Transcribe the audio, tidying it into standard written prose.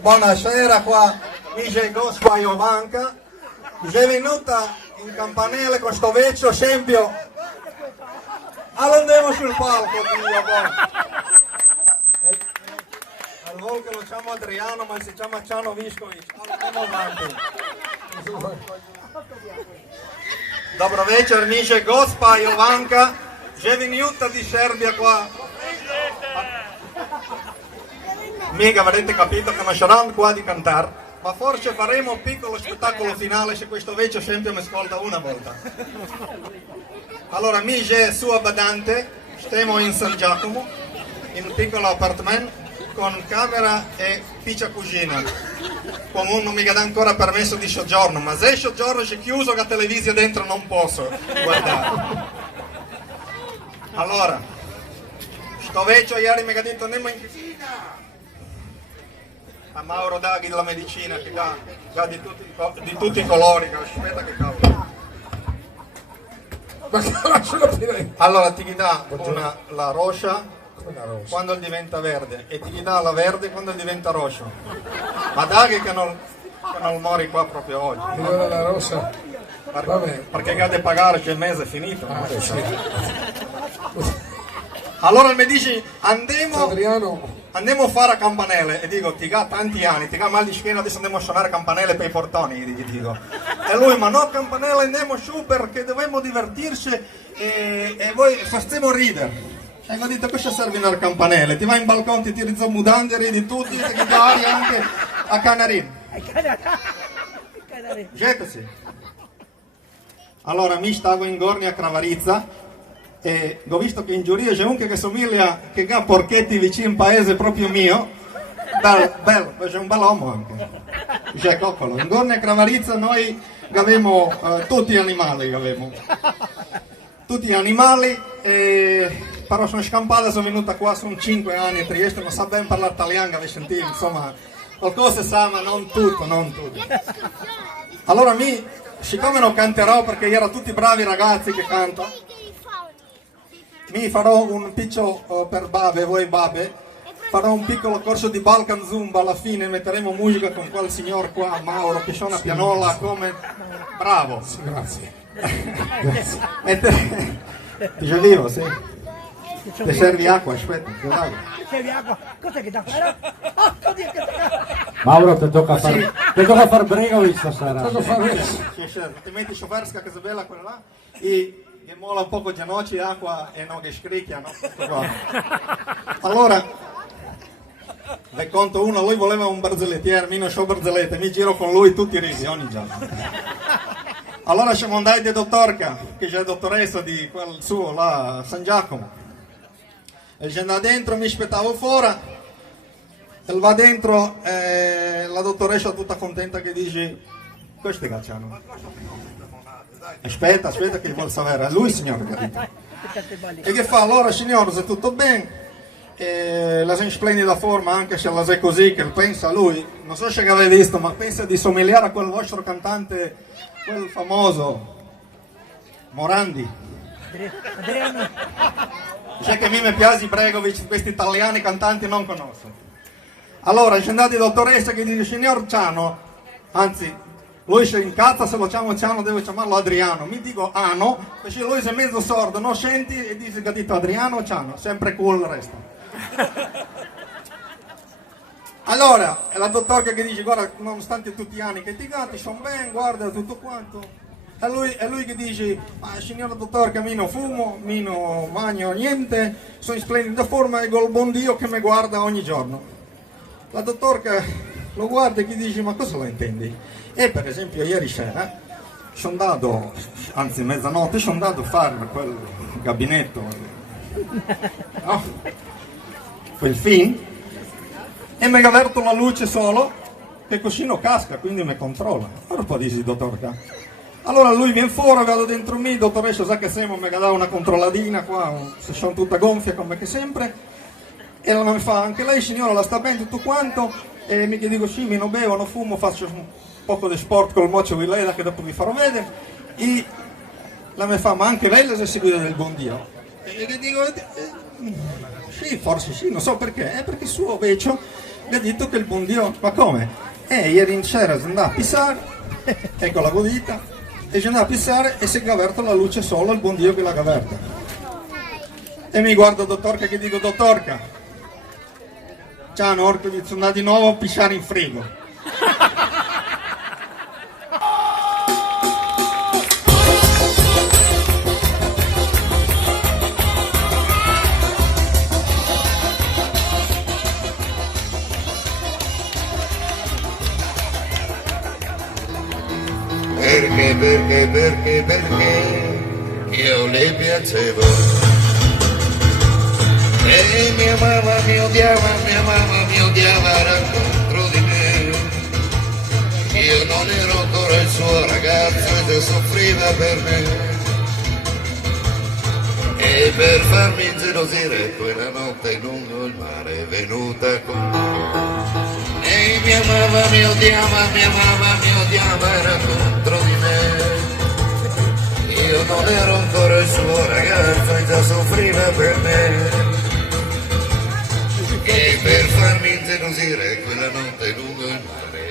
Buonasera, qua Michel Gospa Jovanka. È venuta in campanile con sto vecchio scempio. Allora andiamo sul palco, figlio, al vol che lo chiamo Adriano, ma si chiama Ciano Viscovic. Allora andiamo avanti. Dobro večer, Michel Gospa Jovanka. È venuta di Serbia qua. Mica avrete capito che non saranno qua di cantare, ma forse faremo un piccolo spettacolo finale se questo vecchio scempio mi ascolta una volta. Allora, Michel è suo badante, stiamo in San Giacomo, in un piccolo appartamento con camera e piccia cucina. Come non mi dà ancora permesso di soggiorno, ma se soggiorno c'è chiuso che la televisione dentro non posso guardare. Allora, sto vecchio ieri mi ha detto andiamo in cucina. A Mauro Daghi della medicina che ha di tutti i colori, che aspetta che cavolo. Allora ti dà la rossa quando diventa verde e ti dà la verde quando diventa rosso. Ma Daghi che non muori qua proprio oggi. La rossa. Perché deve pagare, c'è il mese è finito. Allora mi dici andiamo a fare a campanelle e dico ti ha tanti anni, ti ha mal di schiena, adesso andiamo a suonare campanelle per i portoni, gli dico. E lui ma no campanelle andiamo su perché dobbiamo divertirci e voi facciamo ridere. E gli ho detto cosa serve una campanelle? Ti vai in balcone, ti tiri giù mudanderi di tutti, ti dai anche a Canarin. Getasi. Allora mi stavo in Gorni a Cravarizza e ho visto che in giuria c'è un che somiglia che ha porchetti vicino in paese proprio mio, bello, c'è un bel uomo anche, c'è coccolo. In Gorni a Cravarizza noi avevamo tutti gli animali, però sono scampata, sono venuta qua, sono 5 anni a Trieste, non sa ben parlare italiano, avevi sentito, insomma, qualcosa sa ma non tutto. Allora siccome non canterò perché erano tutti bravi ragazzi che cantano, mi farò un piccolo per voi babe, farò un piccolo corso di Balkan Zumba, alla fine metteremo musica con quel signor qua, Mauro, che suona pianola come bravo. Sì, grazie. Ti vivo, sì. Ti servi acqua, aspetta, dai. Servi acqua? Cos'è che dà? Mauro, ti tocca far Bregovic stasera. Cosa fare? Ti metti šoferska che è bella quella là e mola un poco ginocchi, acqua e non che scricchiano. Allora, vi conto uno, lui voleva un barzellettiere, mi non so barzellette, mi giro con lui tutti i risi, ogni giorno. Allora siamo andati da dottorca, che c'è la dottoressa di quel suo là, San Giacomo. E ci andava dentro, mi aspettavo fuori, e va dentro, la dottoressa tutta contenta che dice, questi cacciano. Aspetta che vuol sapere, è lui signore capito? E che fa? Allora signore se tutto bene, la sei in splendida forma anche se la sei così, che pensa lui, non so se avete visto ma pensa di somigliare a quel vostro cantante, quel famoso Morandi. C'è che a me mi piace i Bregovic, questi italiani cantanti non conosco. Allora ci andate dottoressa che dice signor Ciano, anzi lui si incazza se lo chiamo Ciano, devo chiamarlo Adriano. Mi dico Ano, perché lui è mezzo sordo, non senti e dice che ha detto Adriano o Ciano, sempre cool il resto. Allora, è la dottorca che dice, guarda, nonostante tutti gli anni che ti gatti, sono bene, guarda, tutto quanto. È lui che dice, ma signora dottorca, mi non fumo, mi non mangio niente, sono in splendida forma e col buon Dio che mi guarda ogni giorno. La dottorca lo guarda e gli dice, ma cosa la intendi? E per esempio ieri sera sono andato, anzi mezzanotte, sono andato a fare quel gabinetto, no? Quel film, e mi ha aperto la luce solo, che così non casca, quindi mi controlla. Allora poi dici, dottorca. Allora lui viene fuori, vado dentro me, dottoressa sa che siamo, mi dà una controlladina qua, se sono tutta gonfia come che sempre, e allora mi fa, anche lei signora la sta bene tutto quanto, e mi dico sì, mi non bevo, non fumo, faccio un poco di sport col mocio di lei che dopo vi farò vedere, e la mi fa, ma anche lei la si seguita del buon Dio? E gli dico, sì, forse sì, non so perché, perché il suo vecchio mi ha detto che il buon Dio, ma come? Ieri in sera sono andato a pissare, ecco la godita, e sono andato a pissare e si è aperta la luce solo il buon Dio che l'ha aperta. E mi guardo dottorca che dico, dottorca, ciao Norco, sono andato di nuovo a pissare in frigo. Perché io le piacevo e mia mamma mi odiava, era contro di me. Io non ero ancora il suo ragazzo e già soffriva per me. E per farmi ingelosire quella notte lungo il mare è venuta con me. E mia mamma mi odiava, era contro di me. Io non ero ancora il suo ragazzo e già soffriva per me. E per farmi ingelosire quella notte lungo il mare